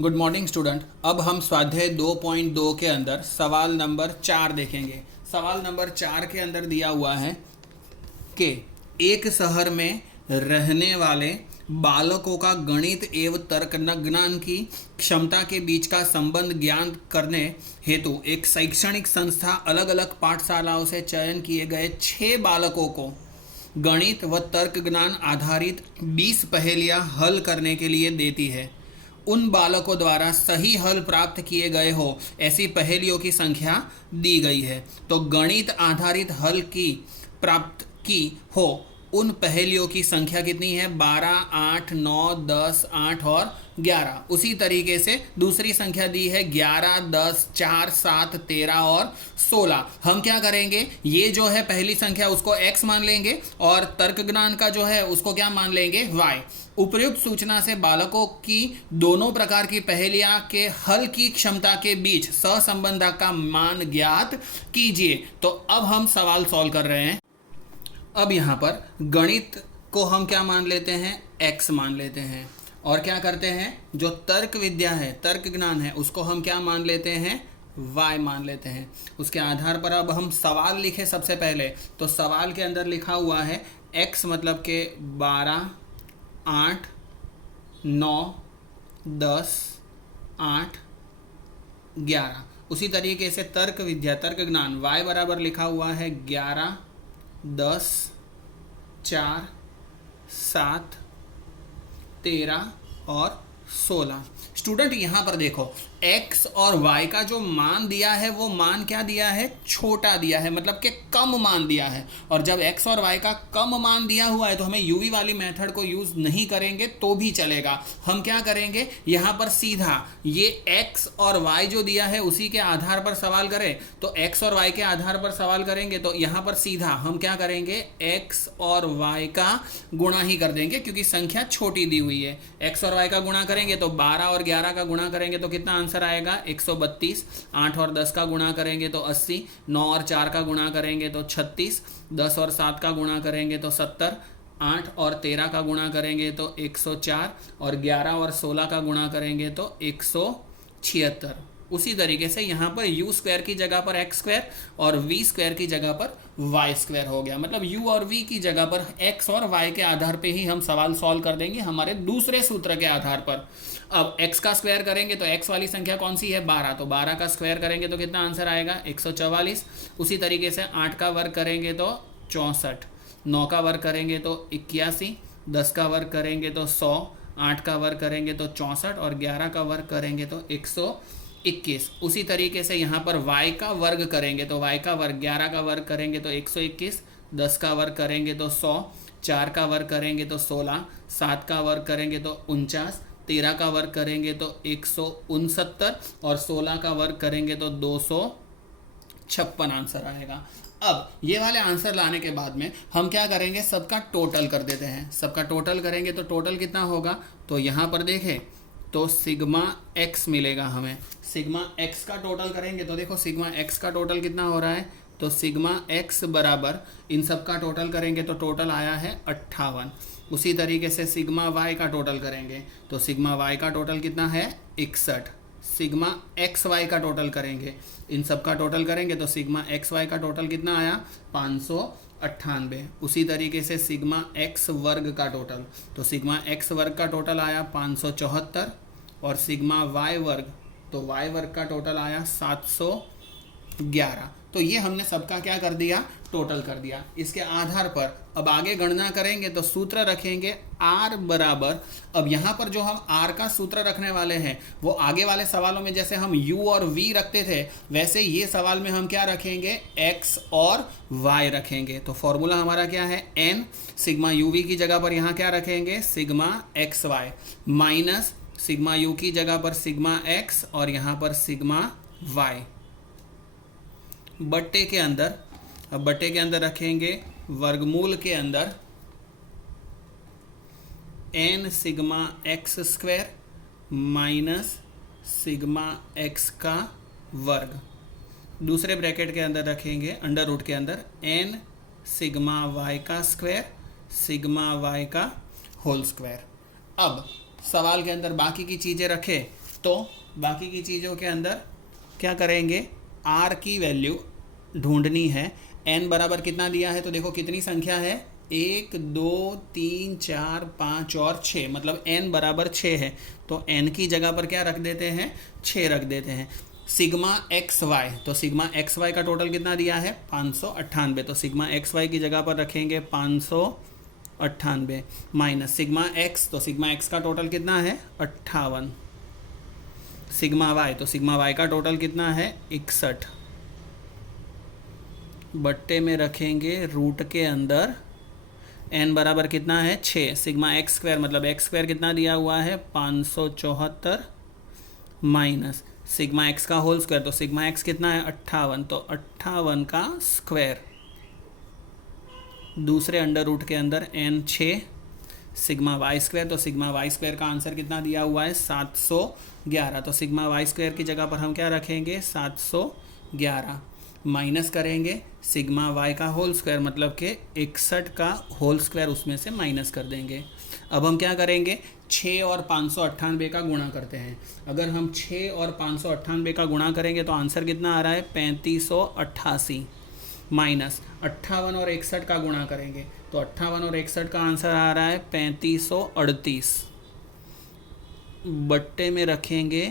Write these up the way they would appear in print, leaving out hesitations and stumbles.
Good morning student. अब हम स्वाध्याय 2.2 के अंदर सवाल नंबर 4 देखेंगे। सवाल नंबर 4 के अंदर दिया हुआ है कि एक शहर में रहने वाले बालकों का गणित एवं तर्क ज्ञान की क्षमता के बीच का संबंध ज्ञान करने हेतु एक शैक्षणिक संस्था अलग अलग पाठशालाओं से चयन किए गए 6 बालकों को गणित व तर्क ज्ञान आधारित 20 पहेलियां हल करने के लिए देती है। उन बालकों द्वारा सही हल प्राप्त किए गए हो ऐसी पहेलियों की संख्या दी गई है। तो गणित आधारित हल की प्राप्त की हो उन पहेलियों की संख्या कितनी है? 12, 8, 9, 10, 8 और 11। उसी तरीके से दूसरी संख्या दी है 11, 10, 4, 7, 13 और 16। हम क्या करेंगे, ये जो है पहली संख्या उसको x मान लेंगे और तर्क ज्ञान का जो है उसको क्या मान लेंगे? y। उपर्युक्त सूचना से बालकों की दोनों प्रकार की पहेलियां के हल की क्षमता के बीच सहसंबंध का मान ज्ञात कीजिए। तो अब हम सवाल सॉल्व कर रहे हैं। अब यहाँ पर गणित को हम क्या मान लेते हैं? x मान लेते हैं। और क्या करते हैं, जो तर्क विद्या है, तर्क ज्ञान है, उसको हम क्या मान लेते हैं? y मान लेते हैं। उसके आधार पर अब हम सवाल लिखे। सबसे पहले तो सवाल के अंदर लिखा हुआ है x मतलब के 12, 8, 9, 10, 8, 11। उसी तरीके से तर्क विद्या, तर्क ज्ञान y बराबर लिखा हुआ है 11, 10, 4, 7, 13 और 16। स्टूडेंट यहाँ पर देखो x और y का जो मान दिया है वो मान क्या दिया है? छोटा दिया है, मतलब कि कम मान दिया है। और जब x और y का कम मान दिया हुआ है तो हमें यूवी वाली मेथड को यूज नहीं करेंगे तो भी चलेगा। हम क्या करेंगे, यहाँ पर सीधा ये x और y जो दिया है उसी के आधार पर सवाल करें। तो x और y के आधार पर सवाल करेंगे तो यहाँ पर सीधा हम क्या करेंगे, x और y का गुणा ही कर देंगे क्योंकि संख्या छोटी दी हुई है। x और y का गुणा करेंगे तो 12 और 11 का गुणा करेंगे तो कितना आंसर आएगा? 132। 8 और 10 का गुणा करेंगे तो 80। 9 और 4 का गुणा करेंगे तो 36। 10 और 7 का गुणा करेंगे तो 70। 8 और 13 का गुणा करेंगे तो 104 और 11 और 16 का गुणा करेंगे तो 176। उसी तरीके से यहाँ पर u स्क्वायर की जगह पर x स्क्वायर और v स्क्वायर की जगह पर y स्क्वायर हो गया। मतलब u और v की जगह पर x और y के आधार पे ही हम सवाल सॉल्व कर देंगे हमारे दूसरे सूत्र के आधार पर। अब x का स्क्वायर करेंगे तो x वाली संख्या कौन सी है? 12। तो 12 का स्क्वायर करेंगे तो कितना आंसर आएगा? 144। उसी तरीके से 8 का वर्ग करेंगे तो 64। 9 का वर्ग करेंगे तो 81। 10 का वर्ग करेंगे तो 100। 8 का वर्ग करेंगे तो 64 और 11 का वर्ग करेंगे तो 121। उसी तरीके से यहाँ पर y का वर्ग करेंगे तो y का वर्ग 11 का वर्ग करेंगे तो 121। 10 का वर्ग करेंगे तो 100। 4 का वर्ग करेंगे तो 16। 7 का वर्ग करेंगे तो 49। 13 का वर्ग करेंगे तो 169 और 16 का वर्ग करेंगे तो 256 आंसर आएगा। अब ये वाले आंसर लाने के बाद में हम क्या करेंगे, सबका टोटल कर देते हैं। सबका टोटल करेंगे तो टोटल कितना होगा? तो यहाँ पर देखें तो सिग्मा x मिलेगा हमें। सिग्मा x का टोटल करेंगे तो देखो सिग्मा x का टोटल कितना हो रहा है? तो सिग्मा x बराबर इन सब का टोटल करेंगे तो टोटल आया है 58। उसी तरीके से सिग्मा y का टोटल करेंगे तो सिग्मा y का टोटल कितना है? 61। सिग्मा xy का टोटल करेंगे, इन सब का टोटल करेंगे तो सिग्मा xy का टोटल कितना आया? 598। उसी तरीके से सिग्मा x वर्ग का टोटल, तो सिग्मा x वर्ग का टोटल आया 574 और सिग्मा y वर्ग, तो y वर्ग का टोटल आया 711। तो ये हमने सबका क्या कर दिया? टोटल कर दिया। इसके आधार पर अब आगे गणना करेंगे तो सूत्र रखेंगे r बराबर। अब यहाँ पर जो हम r का सूत्र रखने वाले हैं वो आगे वाले सवालों में जैसे हम u और v रखते थे वैसे ये सवाल में हम क्या रखेंगे? x और y रखेंगे। तो फॉर्मूला हमारा क्या है? n सिग्मा uv की जगह पर यहाँ क्या रखेंगे? Sigma xy minus sigma u की जगह पर सिग्मा x और यहाँ पर सिग्मा y बट्टे के अंदर। अब बट्टे के अंदर रखेंगे वर्गमूल के अंदर n sigma x square minus sigma x का वर्ग। दूसरे ब्रैकेट के अंदर रखेंगे अंडर रूट के अंदर n सिग्मा y का स्क्वायर सिग्मा y का होल स्क्वायर। अब सवाल के अंदर बाकी की चीज़ें रखें तो बाकी की चीज़ों के अंदर क्या करेंगे, r की वैल्यू ढूंढनी है। n बराबर कितना दिया है, तो देखो कितनी संख्या है, 1 2 3 4 5 और 6, मतलब n बराबर 6 है। तो n की जगह पर क्या रख देते हैं, 6 रख देते हैं। सिग्मा एक्स वाई, तो सिग्मा एक्स वाई का टोटल कितना दिया है, 598। तो सिग्मा एक्स वाई की जगह पर रखेंगे 598 माइनस सिग्मा एक्स, तो सिग्मा एक्स का टोटल कितना है, 58। सिग्मा वाई, तो सिग्मा वाई का टोटल कितना है, 61। बट्टे में रखेंगे रूट के अंदर n बराबर कितना है, 6। सिग्मा एक्स स्क्वायर, मतलब एक्स स्क्वायर कितना दिया हुआ है, 574 माइनस सिग्मा एक्स का होल स्क्वायर, तो सिग्मा एक्स कितना है, 58। तो 58 का स्क्वायर, दूसरे अंडर रूट के अंदर n 6 सिग्मा वाई स्क्वायर, तो सिग्मा वाई स्क्वायर का आंसर कितना दिया हुआ है, 711। तो सिग्मा वाई स्क्वायर की जगह पर हम क्या रखेंगे, 711 माइनस करेंगे सिग्मा वाई का होल स्क्वायर, मतलब कि 61 का होल स्क्वायर उसमें से माइनस कर देंगे। अब हम क्या करेंगे, 6 और 598 का गुणा करते हैं। अगर हम 6 और 598 का गुणा करेंगे तो आंसर कितना आ रहा है, 3588 माइनस 58 और 61 का गुणा करेंगे तो 58 और 61 का आंसर आ रहा है 3538। बट्टे में रखेंगे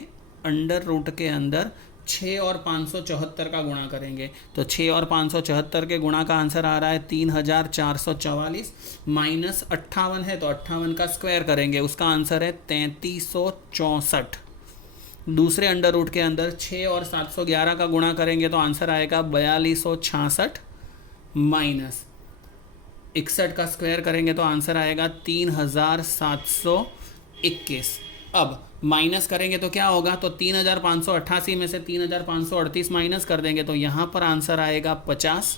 अंडर रूट के अंदर 6 और 574 का गुणा करेंगे तो 6 और 574 के गुणा का आंसर आ रहा है 3444 माइनस 58 है तो 58 का स्क्वायर करेंगे, उसका आंसर है 3364। दूसरे अंडर रूट के अंदर 6 और 711 का गुणा करेंगे तो आंसर आएगा 4266 माइनस 61 का स्क्वायर करेंगे तो आंसर आएगा 3721। अब माइनस करेंगे तो क्या होगा, तो 3588 में से 3538 माइनस कर देंगे तो यहाँ पर आंसर आएगा 50।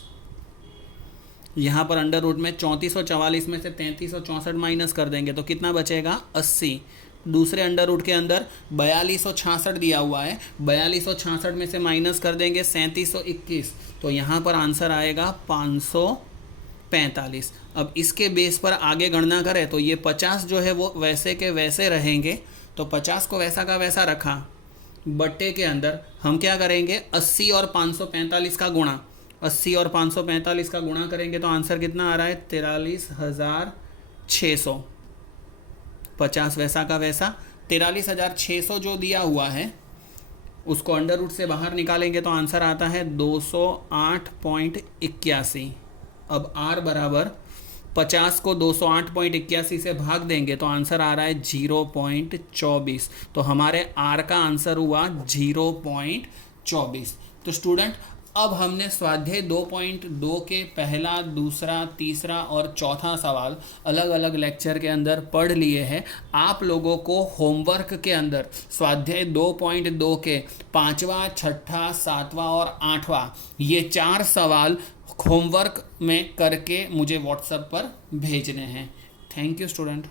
यहाँ पर अंडर रूट में 3444 में से 3364 माइनस कर देंगे तो कितना बचेगा, 80। दूसरे अंडर रूट के अंदर 4266 दिया हुआ है, 4266 में से माइनस कर देंगे 3721 तो यहाँ पर आंसर आएगा 545। अब इसके बेस पर आगे गणना करें तो ये 50 जो है वो वैसे के वैसे रहेंगे, तो 50 को वैसा का वैसा रखा। बट्टे के अंदर हम क्या करेंगे, 80 और 545 का गुणा, 80 और 545 का गुणा करेंगे तो आंसर कितना आ रहा है, 43600। 50 वैसा का वैसा, 43600 जो दिया हुआ है उसको अंडर रूट से बाहर निकालेंगे तो आंसर आता है 208.81। अब r बराबर 50 को 208.81 से भाग देंगे तो आंसर आ रहा है 0.24। तो हमारे r का आंसर हुआ 0.24। तो स्टूडेंट अब हमने स्वाध्याय 2.2 के पहला, दूसरा, तीसरा और चौथा सवाल अलग अलग लेक्चर के अंदर पढ़ लिए हैं। आप लोगों को होमवर्क के अंदर स्वाध्याय 2.2 के 5वां, 6ठा, 7वां और 8वां ये 4 सवाल होमवर्क में करके मुझे व्हाट्सएप पर भेजने हैं। Thank you student.